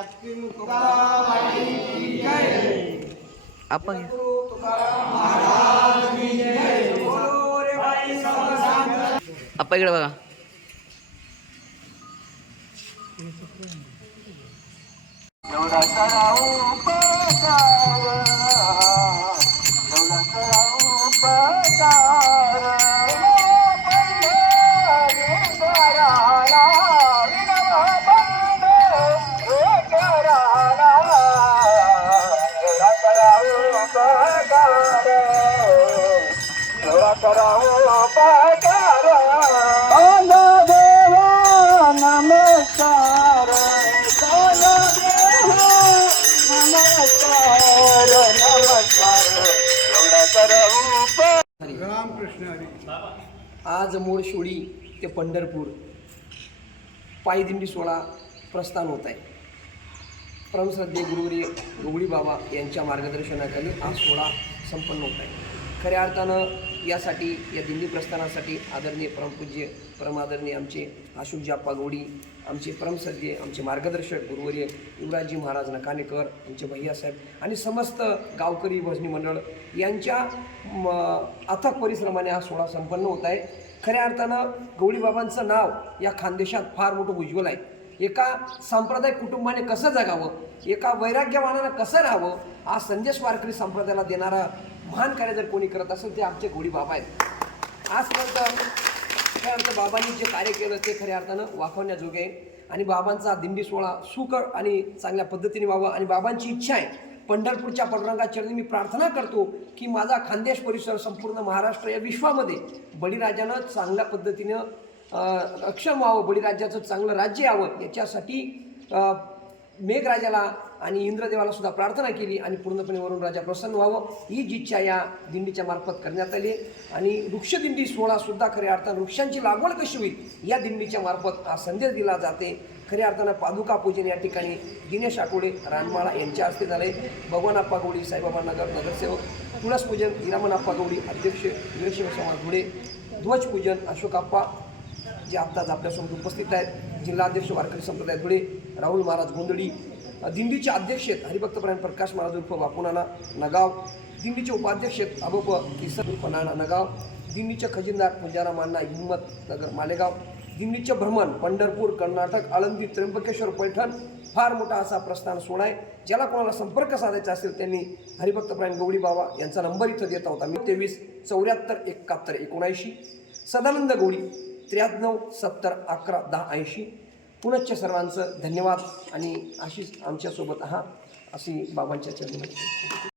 आदिशक्ती आपण इकडे बघा. एवढा आज मूळ शिवडी ते पंढरपूर पायदिंडी सोळा प्रस्थान होत आहे. परमश्रद्धे गुरुवरी गवळी बाबा यांच्या मार्गदर्शनाखाली हा सोहळा संपन्न होत आहे. खऱ्या अर्थानं यासाठी या दिंडी प्रस्थानासाठी आदरणीय परमपूज्य परमादरणीय आमचे आशुकजा पागोडी आमचे परमसद्य आमचे मार्गदर्शक गुरुवर्य युवराजजी महाराज नकानेकर आमचे भैयासाहेब आणि समस्त गावकरी भजनी मंडळ यांच्या म, अथक परिश्रमाने हा सोहळा संपन्न होत आहे. खऱ्या अर्थानं गवळीबाबांचं नाव या खानदेशात फार मोठं उज्ज्वल आहे. एका सांप्रदायिक कुटुंबाने कसं जगावं एका वैराग्यवानानं कसं राहावं हा संदेश वारकरी संप्रदायाला देणारा महान कार्य जर कोणी करत असेल ते आमचे घोडी बाबा आहेत. आजपर्यंत खऱ्या अर्थ बाबांनी जे कार्य केलं ते खऱ्या अर्थानं वाखवण्याजोगे आहे. आणि बाबांचा दिंडी सोहळा सुकर आणि चांगल्या पद्धतीने व्हावा आणि बाबांची इच्छा आहे. पंढरपूरच्या पांडुरंगाचरणी मी प्रार्थना करतो की माझा खानदेश परिसर संपूर्ण महाराष्ट्र या विश्वामध्ये बळीराजानं चांगल्या पद्धतीनं अक्षम व्हावं बळीराजाचं चांगलं राज्य यावं याच्यासाठी मेघराजाला आणि इंद्रदेवाला सुद्धा प्रार्थना केली आणि पूर्णपणे वरून राजा प्रसन्न व्हावं. ही जी इच्छा या दिंडीच्या मार्फत करण्यात आली आणि वृक्षदिंडी सोहळासुद्धा खऱ्या अर्थानं वृक्षांची लागवड कशी होईल या दिंडीच्या मार्फत हा संदेश दिला जाते. खऱ्या अर्थानं पादुका पूजन या ठिकाणी दिनेश आठवडे रानमाळा यांच्या हस्ते झाले. भगवान आप्पा गवडी साईबाबा नगर नगरसेवक तुळस पूजन हिरामन आप्पा गवडी अध्यक्ष वीरशिव समाज धुळे ध्वजपूजन अशोकाप्पा अशोक जे आत्ताच आपल्यासोबत उपस्थित आहेत जिल्हाध्यक्ष वारकरी संप्रदाय धुळे राहुल महाराज गोंधळी दिंडीचे अध्यक्ष आहेत हरिभक्तपरायण प्रकाश महाराज उर्फ बापुनाना नगाव दिंडीचे उपाध्यक्ष आहेत अबोप किसन उर्फ नाना नगाव दिंडीचे खजिनदार पुजारा मान्ना हिम्मत नगर मालेगाव दिंडीचे भ्रमण पंढरपूर कर्नाटक आळंदी त्र्यंबकेश्वर पैठण फार मोठा असा प्रस्थान सोडा आहे ज्याला कोणाला संपर्क साधायचा असेल त्यांनी हरिभक्तपरायण गवळी बाबा यांचा नंबर इथं देता होता मी तेवीस चौऱ्याहत्तर एकाहत्तर एकोणऐंशी सदानंद गवळी त्र्याण्णव सत्तर अकरा दहा ऐंशी. पुनश्च सर्वांचं धन्यवाद आणि अशीच आमच्यासोबत आहात अशी बाबांच्या चरणी.